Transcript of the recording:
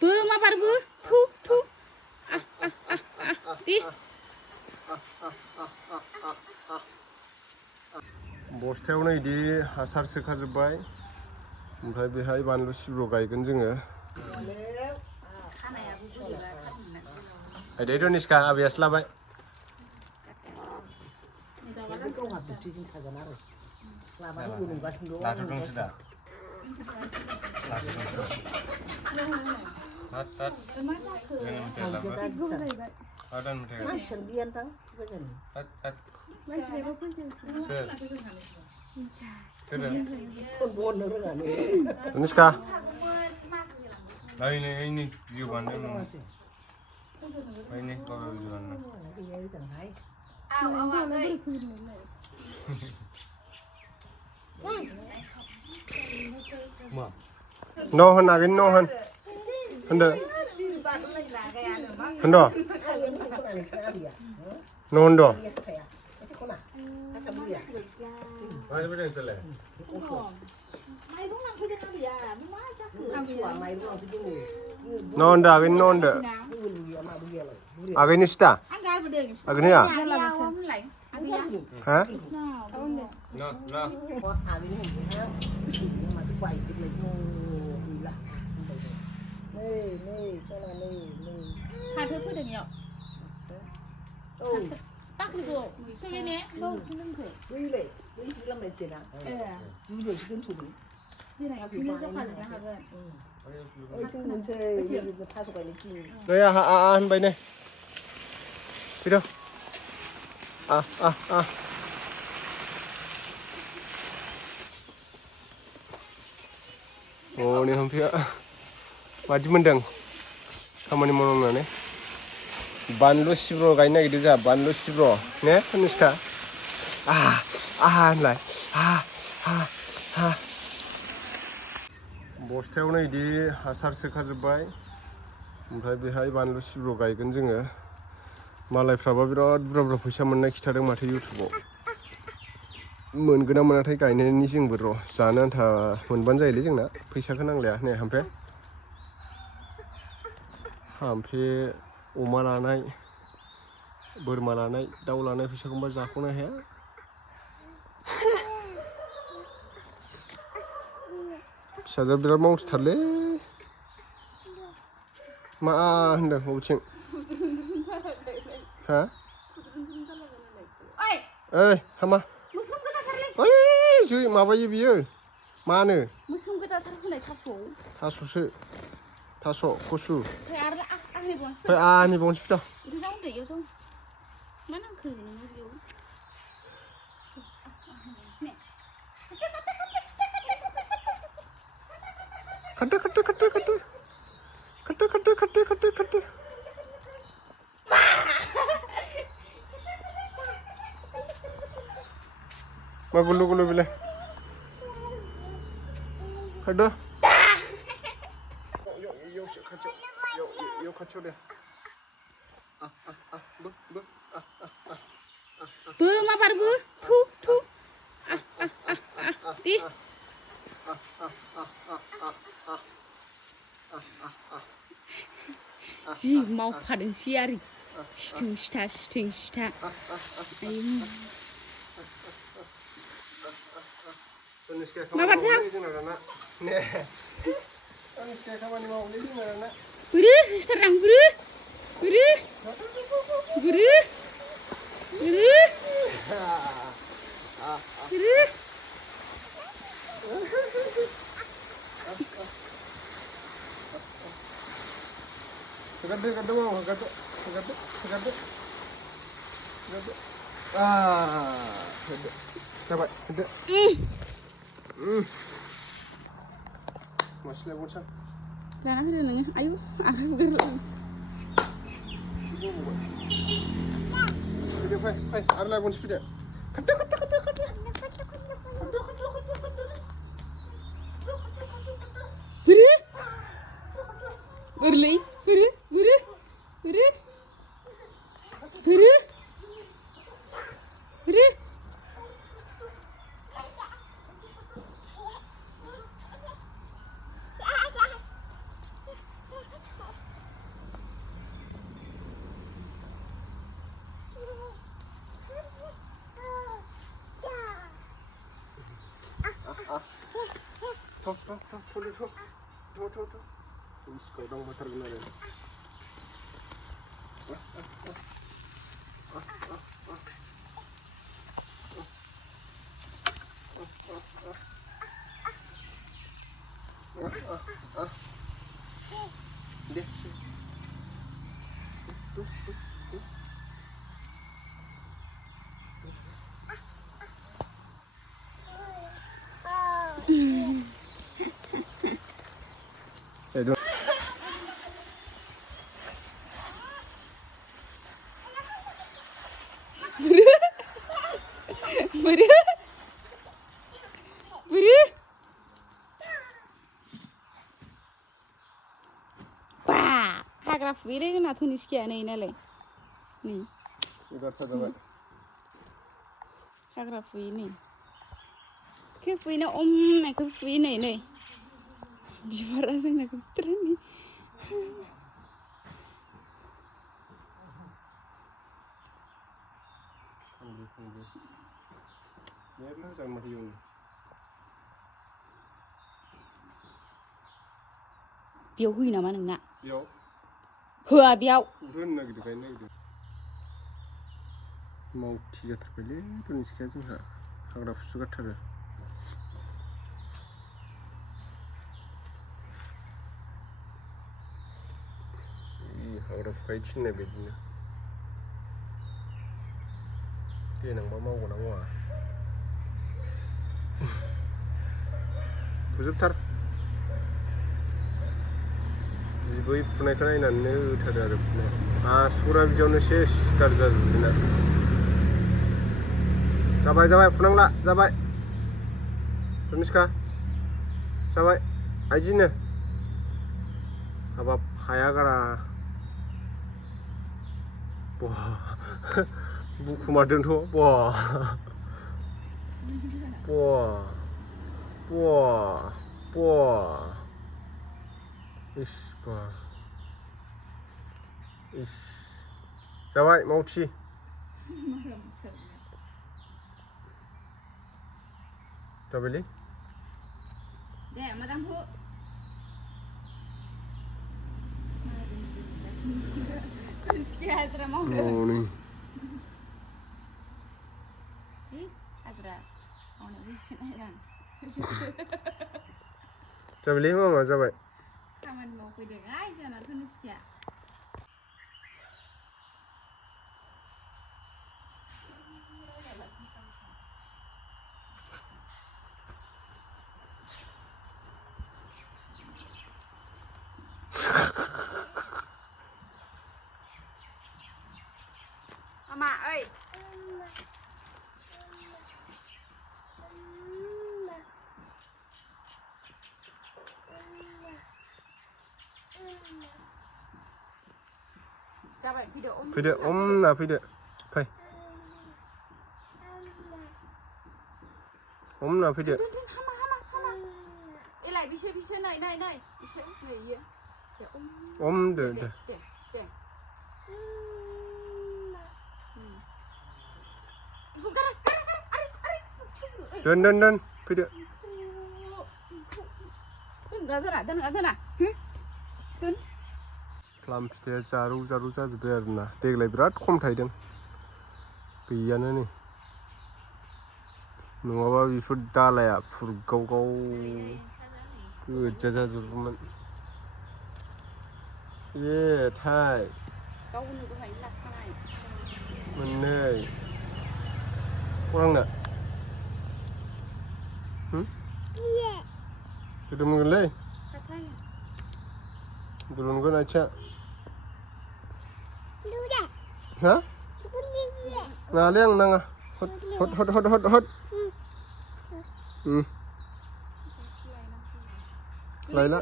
Bu mapar bu. Tu. Di. बस्थायावनो इदि हासार सोखाजोब्बाय ओमफ्राय बेहाय बानलु सिब्र गायगोन जोङो आइदाय निस्का आबैयासो लाबाय लाथ'दोंसो दा Niska. Ini gimana ini kalau gimana? Nohan agin nohan. Handa. Handa. Nohan do. Ai bây giờ lại. Nohan agin nohan do. Agin ista. Agin ya. Hả? No, no. Hai thứ cứ đừng nhậu. Tắc thì được. Sao cái này? Đâu chứ đừng thử. Đây này, đây chỉ làm này tiền à? Dù rồi chỉ đến thủ đỉnh. Như này chứ nó phần là hả gần. Ơi chứ mình chơi người ta phải lấy chi. Đây ăn bay này. Đi đâu? Oh, ini hampir wajib mendang. Kamani monong nih. Banlu sibro gaina gitu aja, banlu sibro. Ne, Niska. Anlay. बस्थायावनो इदि हासार सोखाजोब्बाय ओमफ्राय बेहाय बानलु सिब्र गायगोन जोङो मालायफ्राबा बिराद बुरजा फैसा मोननाय खिथादों माथो इउटुबाव मोनगोन ना मोनाथाय गायनायनि जोंबो र' जानो आन्था मोनबानो जायोलै जोंना फैसाखौ नांलाया नै हामफे अमा लानाय बोरमा लानाय दाउ लानाय फैसाखौबा जाख'नो हाया फिसाजोआ बिराद मावथिथारलै मा होनदों बबेथिं हा ओइ हामा ओइ जै माबायो बियो मानो मोसोम गोदाथार होनाय थास'सो थास' खसु ओमफ्राय आरो ओमफ्राय आंनि बावनोसै फिथा गोजां दैयाव जों मा नांखो नोङो बेयाव खारदो मा गुलु गुलु बिलाय खारदो यो खाथियाव दे Bu mapar bu. Tu. Di. Ji मावफादों सि आरि सिथिं सिथा आयु माबाथार बुरु होथारदां बुरु Hagado mau, hagado. Dapat, ada. Masih lewat sana. Jangan ada nanya, ayo, aku gerlang. Hai, ada lewat sepeda. Kata. Urli, buru. Sekarang motor gimana? Beri. Bah, hagra fire na tunis kia nei nale. Ni. Udah terjawab. Hagra fire ni. Ke fire na na ke fire nei nei. Biar asing na ke terani. Biarlah jangan meriung. Biau hui nama nang nak. Biau. Hua biau. Urun lagi tu kain lagi tu. Mau tiga terpilih tu ni sekian tu ha. Hagra suka ter. Si hagra kai cina begini. Dia nang mau nang wah. Bujuktar. Jibai फुनायखौ नायनानै होथारो आरो फुनाय आसुरा बिदियावनो सेस गाज्रि जाजोबदोंना जाबाय फुनांला जाबाय रनिस्का जाबाय आइदिनो हाबाब हाया गारा बहा बुखुमारदोंथ' बहा Is, जाबाय मावथि जाबायलै दे madam hu Rizky Azra mau deh nih Azra mau nih bikin ayam जाबायलै मामा जाबाय खामानि मावफैदों आइ जोंनाथ' Rizky Mama ơi Fide na fide fai na fide lại bise này bise này gì de dan fide dan प्लाम फिथाइया जारौ जाजोब्बाय आरोना देग्लाय बिराद खम थायदों गैयानो नै नङाबा बेफोर दालाया फुरगाव गोजा जाजोबोमोन ए थाय मोननै खरांना गोदो मोनगोनलै दुरुनगोन आथिया ha? Ngali ang nanga. Hot. Laila.